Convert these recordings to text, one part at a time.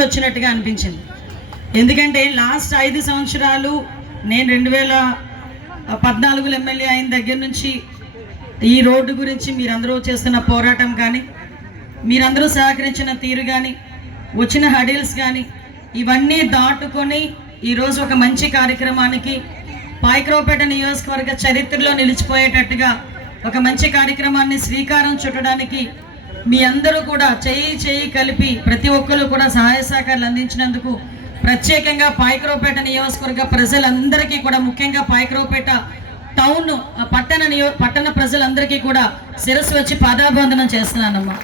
వెలుగులు వచ్చినట్టుగా అనిపించింది. ఎందుకంటే లాస్ట్ 5 సంవత్సరాలు నేను 2014 ఎమ్మెల్యే అయిన దగ్గర నుంచి ఈ రోడ్డు గురించి మీరందరూ చేస్తున్న పోరాటం కానీ, మీరందరూ సహకరించిన తీరు కానీ, వచ్చిన హడిల్స్ కానీ ఇవన్నీ దాటుకొని ఈరోజు ఒక మంచి కార్యక్రమానికి పాయకరావుపేట నియోజకవర్గ చరిత్రలో నిలిచిపోయేటట్టుగా ఒక మంచి కార్యక్రమాన్ని శ్రీకారం చుట్టడానికి మీ అందరూ కూడా చేయి కలిపి ప్రతి ఒక్కరు కూడా సహాయ సహకారాలు అందించినందుకు ప్రత్యేకంగా పాయకరావుపేట నియోజకవర్గ ప్రజలందరికీ కూడా, ముఖ్యంగా పాయకరావుపేట టౌన్ పట్టణ ప్రజలందరికీ కూడా శిరస్సు వచ్చి పాదాభివందనం చేస్తున్నానమ్మా.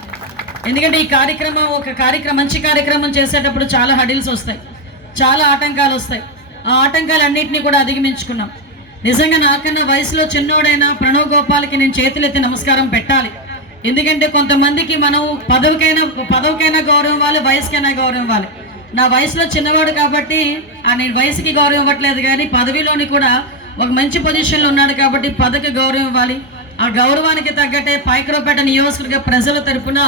ఎందుకంటే ఈ కార్యక్రమం మంచి కార్యక్రమం చేసేటప్పుడు చాలా హడిల్స్ వస్తాయి, చాలా ఆటంకాలు వస్తాయి. ఆ ఆటంకాలన్నింటినీ కూడా అధిగమించుకున్నాం. నిజంగా నాకన్నా వయసులో చిన్నోడైన ప్రణవ్ గోపాల్కి నేను చేతులెత్తి నమస్కారం పెట్టాలి. ఎందుకంటే కొంతమందికి మనం పదవికైనా గౌరవం ఇవ్వాలి, వయసుకైనా గౌరవం ఇవ్వాలి. నా వయసులో చిన్నవాడు కాబట్టి నేను వయసుకి గౌరవం ఇవ్వట్లేదు, కానీ పదవిలోని కూడా ఒక మంచి పొజిషన్లో ఉన్నాడు కాబట్టి పదవికి గౌరవం ఇవ్వాలి. ఆ గౌరవానికి తగ్గట్టే పాయకరావుపేట నియోజకవర్గ ప్రజల తరపున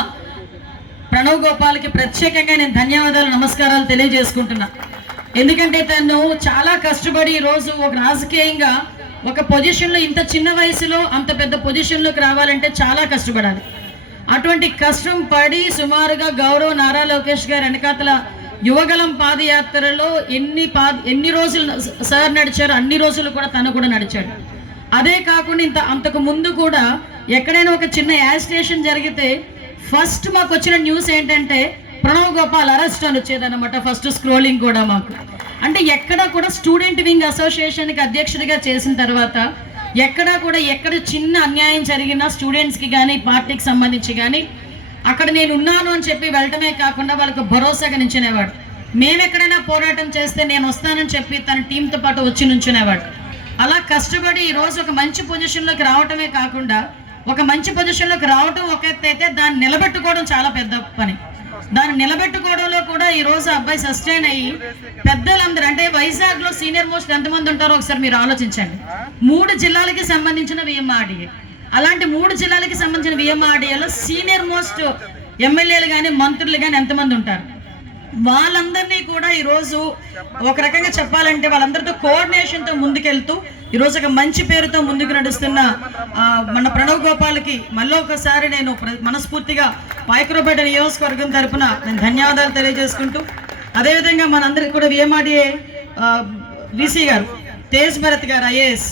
ప్రణవ్ గోపాల్కి ప్రత్యేకంగా నేను ధన్యవాదాలు, నమస్కారాలు తెలియజేసుకుంటున్నా. ఎందుకంటే తను చాలా కష్టపడి ఈరోజు ఒక రాజకీయంగా ఒక పొజిషన్లో, ఇంత చిన్న వయసులో అంత పెద్ద పొజిషన్లోకి రావాలంటే చాలా కష్టపడాలి. అటువంటి కష్టం పడి సుమారుగా గౌరవ నారా లోకేష్ గారు వెనకాతల యువగలం పాదయాత్రలో ఎన్ని రోజులు సార్ నడిచారో అన్ని రోజులు కూడా తను కూడా నడిచాడు. అదే కాకుండా అంతకు ముందు కూడా ఎక్కడైనా ఒక చిన్న యాజిటేషన్ జరిగితే ఫస్ట్ మాకు వచ్చిన న్యూస్ ఏంటంటే ప్రణవ్ గోపాల్ అరెస్ట్ అని వచ్చేదన్నమాట. ఫస్ట్ స్క్రోలింగ్ కూడా మాకు అంటే ఎక్కడ కూడా స్టూడెంట్ వింగ్ అసోసియేషన్కి అధ్యక్షుడిగా చేసిన తర్వాత ఎక్కడ చిన్న అన్యాయం జరిగినా స్టూడెంట్స్కి కానీ పార్టీకి సంబంధించి కానీ అక్కడ నేను ఉన్నాను అని చెప్పి వెళ్ళటమే కాకుండా వాళ్ళకు భరోసాగా నించునేవాడు. మేము ఎక్కడైనా పోరాటం చేస్తే నేను వస్తానని చెప్పి తన టీంతో పాటు వచ్చి నుంచునేవాడు. అలా కష్టపడి ఈరోజు ఒక మంచి పొజిషన్లోకి రావటమే కాకుండా, ఒక మంచి పొజిషన్లోకి రావటం ఒక ఎత్తు అయితే దాన్ని నిలబెట్టుకోవడం చాలా పెద్ద పని. దాన్ని నిలబెట్టుకోవడంలో కూడా ఈరోజు అబ్బాయి సస్టైన్ అయ్యి పెద్దలందరూ, అంటే వైజాగ్లో సీనియర్ మోస్ట్ ఎంతమంది ఉంటారో ఒకసారి మీరు ఆలోచించండి. 3 జిల్లాలకి సంబంధించిన విఎంఆర్డీఏ, అలాంటి 3 జిల్లాలకి సంబంధించిన విఎంఆర్డీఏలో సీనియర్ మోస్ట్ ఎమ్మెల్యేలు కానీ మంత్రులు కానీ ఎంతమంది ఉంటారు? వాళ్ళందరినీ కూడా ఈరోజు ఒక రకంగా చెప్పాలంటే వాళ్ళందరితో కోఆర్డినేషన్తో ముందుకెళ్తూ ఈరోజు ఒక మంచి పేరుతో ముందుకు నడుస్తున్న మన ప్రణవ్ గోపాల్కి మళ్ళీ ఒకసారి నేను మనస్ఫూర్తిగా పాయకరావుపేట నియోజకవర్గం తరఫున నేను ధన్యవాదాలు తెలియజేసుకుంటూ, అదేవిధంగా మనందరికీ కూడా విఎంఆర్డీఏ వీసీ గారు తేజ్ భరత్ గారు IAS